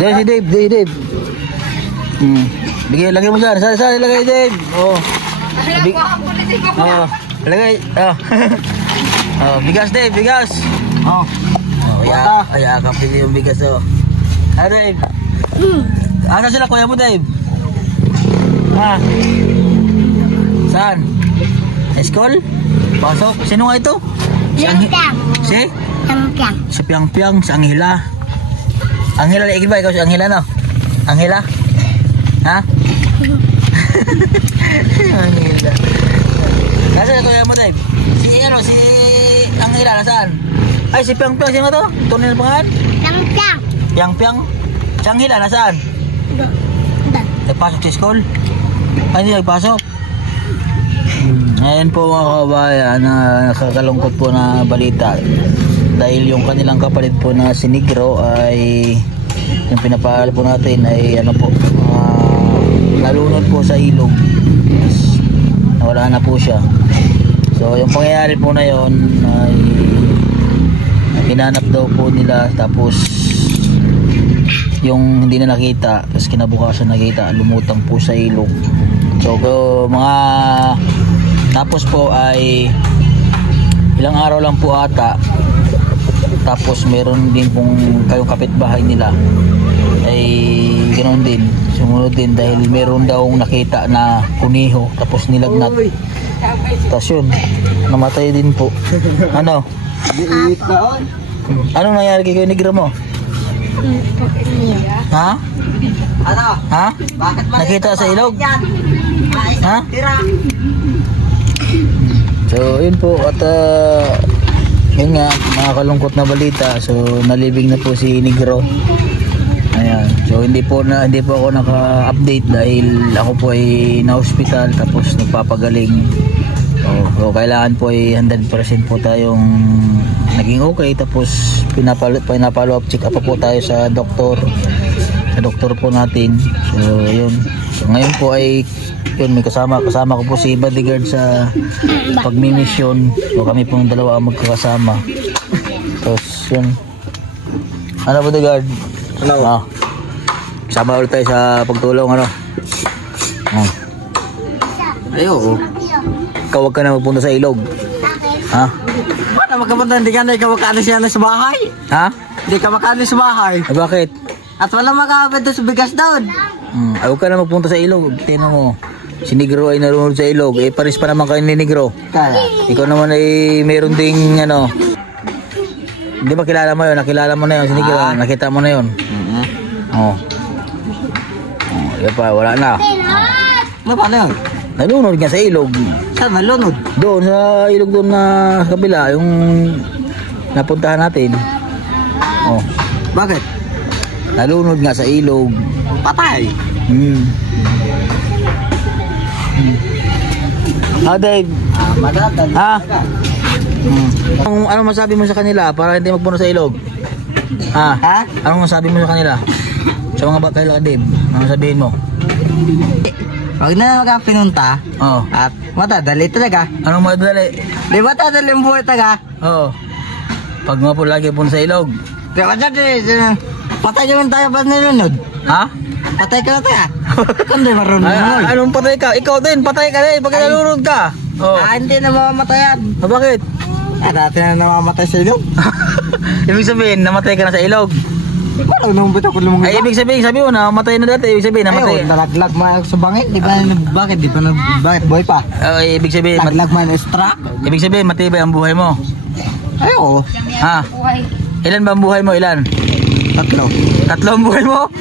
Dave, si Dave. Bigay, lagay mo dyan. Saan ilagay, Dave? Oh. Lagay. Bigas, Dave, bigas. Ayakap din yung bigas, oh. Dave. Asa sila, kuya mo, Dave? Saan? School? Pasok? Sino nga ito? Si? Si Piang-Piang, si Anghela. Anghela, laigid ba? Ikaw si Anghela, no? Anghela? Ha? Anghela. Nasaan na kuya mo, Dave? Si Anghela, nasaan? Ay, si Piang-Piang, sino to? Tunay na pangalan? Piang-Piang. Piang-Piang? Si Anghela, nasaan? Nagpasok sa school? Ay, hindi nagpasok. Ngayon po mga kabayan, nakakalungkot po na balita dahil yung kanilang kapalit po na si Negro ay yung pinapahal po natin ay nalunod po sa ilog, nawala na po siya. So yung pangyayari po na yon ay hinanap daw po nila, tapos yung hindi na nakita, tapos kinabukasan nakita, lumutang po sa ilog. So tapos po ay ilang araw lang po ata, tapos meron din pong kayong kapitbahay nila ay ganoon din, sumunod din dahil meron daw nakita na kuniho tapos nilagnat, tapos yun namatay din po. Anong nangyari kay Negro mo? Ha? Nakita sa ilog? Ha? So yun po, at yun nga, nakakalungkot na balita. So nalibing na po si Negro. Ayan. So hindi po ako naka-update dahil ako po ay na-hospital tapos nagpapagaling. So kailangan po ay 100% po tayong naging okay, tapos pinapalo up, check up po tayo sa doktor po natin. So yun. So ngayon po ay yun, may kasama ko po si bodyguard sa pagmi-mission. So kami pong dalawa ang magkakasama. Tapos yun. Ano bodyguard? Hello. Kasama ulit tayo sa pagtulong, ano? Ayoko. Ikaw wag ka na magpunta sa ilog. Ha? Paano magkapunta? Hindi ka na ikaw makaalis yan sa bahay. Ha? Hindi ka makaalis sa bahay. Bakit? At wala makakabenta sa bigas doon. Ayaw ka na magpunta sa ilog. Tingnan mo, si Negro ay narunod sa ilog. Paris pa naman kayo ni Negro. Kaya ikaw naman ay mayroon ding hindi ba kilala mo yun? Nakilala mo na yun si Negro. Nakita mo na yun. Yan pa, wala na. Ano paano yun? Nalunod nga sa ilog. Saan nalunod? Doon sa ilog doon na kabila, yung napuntahan natin. Bakit? Nalunod nga sa ilog. Patay. Dave. Madatan. Anong masabi mo sa kanila para hindi magpuno sa ilog? Anong masabi mo sa kanila? Sa mga bata nila, Dave, anong sabihin mo? Huwag na magpinunta. At matadali talaga. Anong matadali? Di ba matadali ang buhay talaga? Pag nga po lagi po sa ilog. Di ba matadali? Patay naman tayo ba nilunod? Patay ka na tayo. Hindi marunong. Anong patay ka? Ikaw din, patay ka din pag nalunod ka. Hindi na mamamatayan. Bakit? Dati na namamatay sa ilog. Ibig sabihin, namatay ka na sa ilog. Wala nung bita ko lumang. Ibig sabihin, sabi mo, namatay na dati. Ibig sabihin, namatay. Nalaglag mo sa bangit. Di ba, bakit? Bakit buhay pa? Ibig sabihin, nalaglag mo na struck. Ibig sabihin, matibay ang buhay mo. Oo. Ilan ba ang buhay mo? Ilan? 3. 3 ang buhay mo?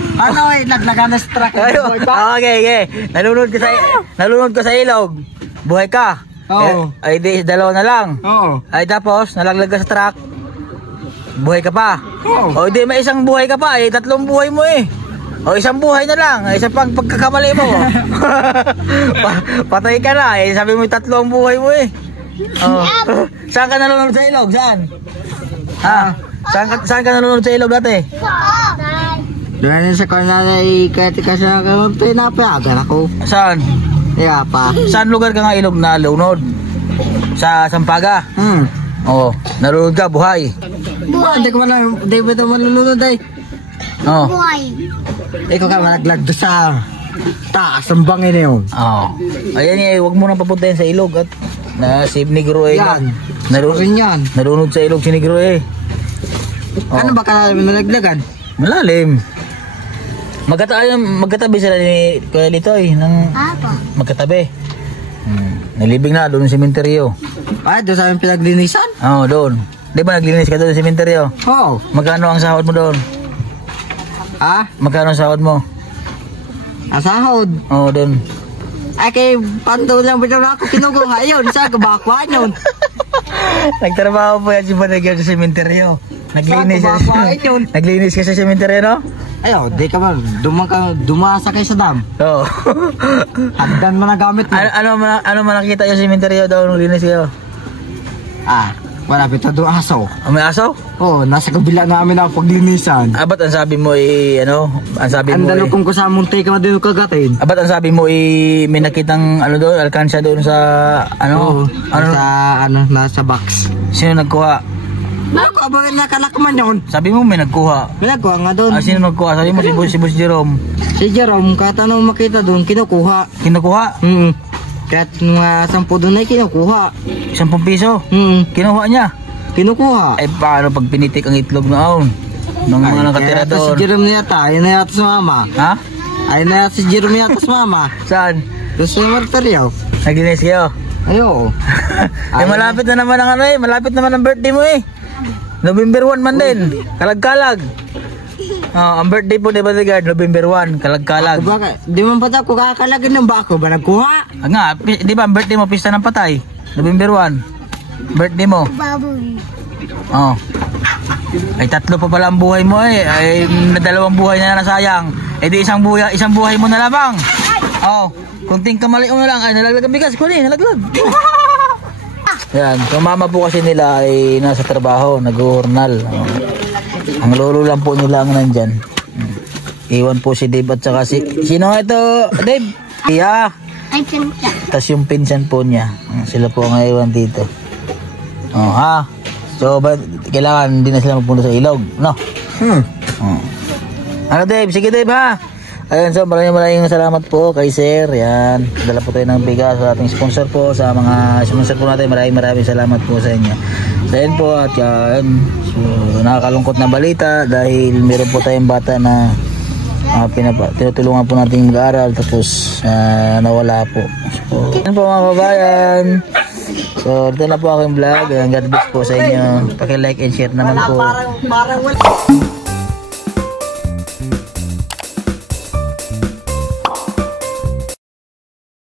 Naglaga na struck. Okay. Nalunod ka sa ilog. Buhay ka. Ay di, 2 na lang. Ay tapos, nalaglag ka sa truck. Buhay ka pa. Di, may isang buhay ka pa. 3 buhay mo eh. Isang buhay na lang. Isang pagkakamali mo. Patay ka na. Sabi mo 3 ang buhay mo eh. Saan ka nalunod sa ilog? Saan? Saan ka nalunod sa ilog dati? Doon sa kananay kahit kasi pinapayagan ako. Saan? Pa. Saan lugar ka nga ilog na lunod? Sa Sampaga? Oo. Nalunod ka, buhay. Hindi ko man, hindi ba ito malulunod ay? Oh. Ikaw ka malaglag doon sa taas ng bangin na yun. Oh. Ayan eh, huwag mo na papuntahin sa ilog at na si Negro eh. Yan. Narunod yan. Narunod sa ilog si Negro eh. Oh. Ano ba kalalim na nalaglagan? Malalim. Magkatabi sila ni Kuya Litoy ng magkatabi. Nalibing na doon sa sementeryo. Ay, doon sa aming pinaglinisan? Oo, doon. Di ba naglinis ka doon sa sementeryo? Oo. Magkano ang sahod mo doon? Ha? Magkano ang sahod mo? Ang sahod? Oo, doon. Ay, kay Panto lang ba ako kinukuha yun? Sa kabakwa yun. Nagtrabaho po yan si Banagyo sa sementeryo. Naglinis Naglinis ka sa sementeryo, no? Ayo, di ka man. Dumasa kayo sa dam. Oo. Hagdan mo na gamit mo. Ano man nakita yung sementeryo daw nung linis kayo? Wala pito doon aso. May aso? Oo, nasa kabila namin ang paglinisan. Ba't ang sabi mo Ang sabi mo Andalo kung sa muntay ka din kagatin. Ba't ang sabi mo may nakitang doon, alkansya doon sa Oo, nasa box. Sino nagkuha? Ako ba nakalakman yun? Sabi mo may nagkuha. May nagkuha nga doon. Sino nagkuha? Sabi mo si Boss Jerome. Si Jerome, kahit anong makita doon, kinukuha. Kinukuha? Kahit mga 10 doon ay kinukuha. 10 piso? Kinuha niya? Kinukuha. Ay paano pag pinitik ang itlog noon? Nung mga nakatira doon? Si Jerome yata, ayun na yata sa mama. Ha? Ayun na yata si Jerome yata sa mama. Saan? Doon sa Martario. Naglinis kayo? Ayo. Malapit na naman ang malapit naman ang birthday mo eh. November 1 man din. Kalag-kalag. Ang birthday po ni Bodyguard, November 1, kalag-kalag. Di man pata ko kakalagin ng bako ba nagkuha? Nga, di ba ang birthday mo, pista ng patay? November 1. Birthday mo. Baboy. Ay 3 pa pala ang buhay mo eh. Ay 2 buhay na nasayang. Eh di isang buhay mo na lamang. Kunting kamali mo na lang. Ay nalaglag ang bigas ko nalaglag. Yan, yung mama po kasi nila ay nasa trabaho, nag-uurnal. Ang lolo lang po nila ang nandyan. Iwan po si Dave at saka sino nga ito, Dave? Iya. Ay, pinsan. Tapos yung pinsan po niya. Sila po ang iwan dito. So, kailangan hindi na sila magpunta sa ilog, no? Ano Dave? Sige Dave ha? Ayan, so maraming salamat po kay Sir. Yan, dala po tayo ng bigas sa ating sponsor po, sa mga sponsor po natin. Maraming salamat po sa inyo. So yan po, at yan, so, nakakalungkot na balita dahil meron po tayong bata na tinutulungan po natin mag-aaral tapos nawala po. So yan po mga kabayan. So ito na po aking vlog. God bless po sa inyo. Paki-like and share naman po.